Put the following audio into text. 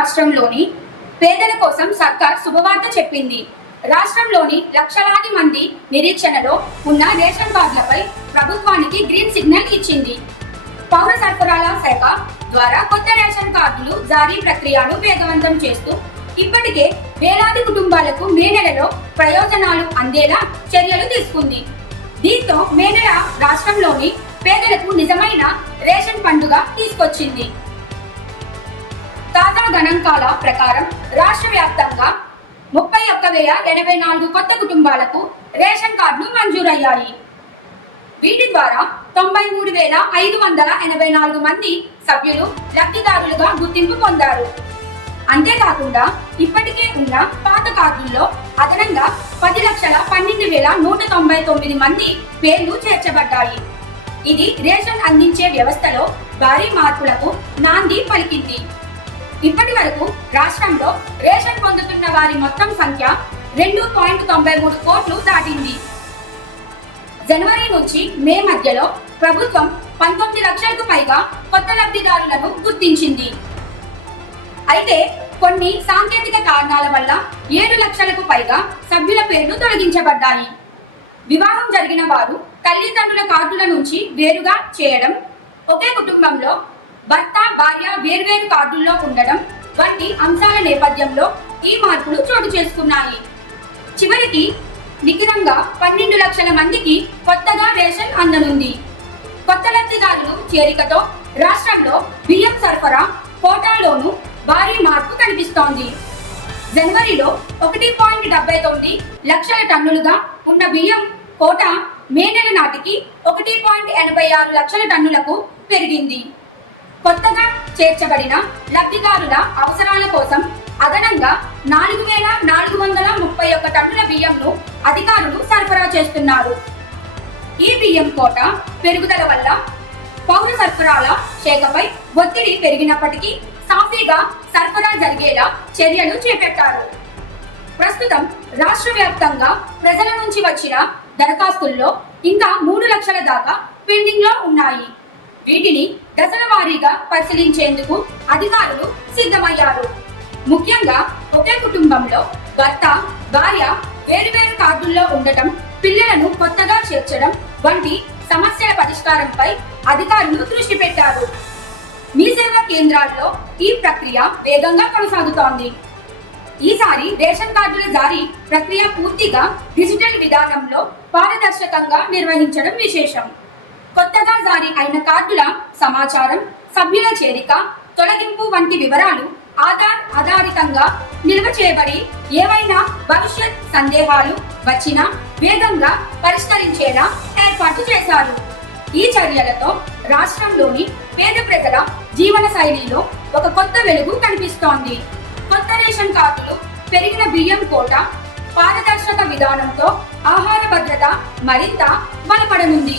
రాష్ట్రంలోని పేదల కోసం సర్కార్ శుభవార్త చెప్పింది. రాష్ట్రంలోని లక్షలాది మంది నిరీక్షణలో ఉన్న రేషన్ కార్డులపై ప్రభుత్వానికి గ్రీన్ సిగ్నల్ ఇచ్చింది. పౌర సరఫరాల శాఖ ద్వారా కొత్త రేషన్ కార్డులు జారీ ప్రక్రియను వేగవంతం చేస్తూ ఇప్పటికే వేలాది కుటుంబాలకు మే నెలలో ప్రయోజనాలు అందేలా చర్యలు తీసుకుంది. దీంతో మే నెల రాష్ట్రంలోని పేదలకు నిజమైన రేషన్ పండుగ తీసుకొచ్చింది. తాజా గణాంకాల ప్రకారం రాష్ట్ర వ్యాప్తంగా 31,084 కొత్త కుటుంబాలకు రేషన్ కార్డులు మంజూరయ్యాయి. వీటి ద్వారా 93,584 మంది సభ్యులు లబ్ధిదారులుగా గుర్తింపు పొందారు. అంతేకాకుండా ఇప్పటికే ఉన్న పాత కార్డుల్లో అదనంగా 10,12,199 మంది పేర్లు చేర్చబడ్డాయి. ఇది రేషన్ అందించే వ్యవస్థలో భారీ మార్పులకు నాంది పలికింది. ఇప్పటి వరకు రాష్ట్రంలో రేషన్ పొందుతున్న వారి మొత్తం సంఖ్య 2.93 కోట్లు దాటింది. జనవరి నుంచి మే మధ్యలో ప్రభుత్వం 19 లక్షలకు పైగా కొత్త లబ్ధిదారులను గుర్తించింది. అయితే కొన్ని సాంకేతిక కారణాల వల్ల 7 లక్షలకు పైగా సభ్యుల పేర్లు తొలగించబడ్డాయి. వివాహం జరిగిన వారు తల్లిదండ్రుల కార్డుల నుంచి వేరుగా చేయడం, ఒకే కుటుంబంలో భర్త భార్య వేర్వేరు కార్డుల్లో ఉండడం వంటి అంశాల నేపథ్యంలో ఈ మార్పులు చోటు చేసుకున్నాయి. చివరికి నికరంగా 12 లక్షల మందికి కొత్తగా రేషన్ అందనుంది. కొత్త లబ్ధిదారులు చేరికతో రాష్ట్రంలో బియ్యం సరఫరా కోటాలోనూ భారీ మార్పు కనిపిస్తోంది. జనవరిలో 1.79 లక్షల టన్నులుగా ఉన్న బియ్యం కోటా మే నెల నాటికి 1.86 లక్షల టన్నులకు పెరిగింది. కొత్తగా చేర్చబడిన లబ్ధిదారుల అవసరాల కోసం అదనంగా 4,431 టన్నుల బియ్యంను అధికారులు సరఫరా చేస్తున్నారు. ఈ బియ్యం కోట పెరుగుదల వల్ల పౌర సరఫరాల శాఖపై ఒత్తిడి పెరిగినప్పటికీ సాఫీగా సరఫరా జరిగేలా చర్యలు చేపట్టారు. ప్రస్తుతం రాష్ట్ర వ్యాప్తంగా ప్రజల నుంచి వచ్చిన దరఖాస్తుల్లో ఇంకా 3 లక్షల దాకా పెండింగ్ లో ఉన్నాయి. వీటిని దశల వారీగా పరిశీలించేందుకు అధికారులు సిద్ధమయ్యారు. ముఖ్యంగా ఒకే కుటుంబంలో భర్త భార్య వేరువేరు కార్డుల్లో ఉండటం, పిల్లలను కొత్తగా చేర్చడం వంటి సమస్యల పరిష్కారంపై అధికారులు దృష్టి పెట్టారు. మీ సేవా కేంద్రాల్లో ఈ ప్రక్రియ వేగంగా కొనసాగుతోంది. ఈసారి రేషన్ కార్డుల జారీ ప్రక్రియ పూర్తిగా డిజిటల్ విధానంలో పారదర్శకంగా నిర్వహించడం విశేషం. కొత్తగా జారీ అయిన కార్డుల సమాచారం, సభ్యుల చేరిక, తొలగింపు వంటి వివరాలు ఆధార్ ఆధారితంగా నిల్వ చేయబడి ఏవైనా భవిష్యత్ సందేహాలు వచ్చినా వేగంగా పరిష్కరించేలా ఏర్పాటు చేశారు. ఈ చర్యలతో రాష్ట్రంలోని పేద ప్రజల జీవన శైలిలో ఒక కొత్త వెలుగు కనిపిస్తోంది. కొత్త రేషన్ కార్డులు, పెరిగిన బియ్యం కోట, పారదర్శక విధానంతో ఆహార భద్రత మరింత బలపడనుంది.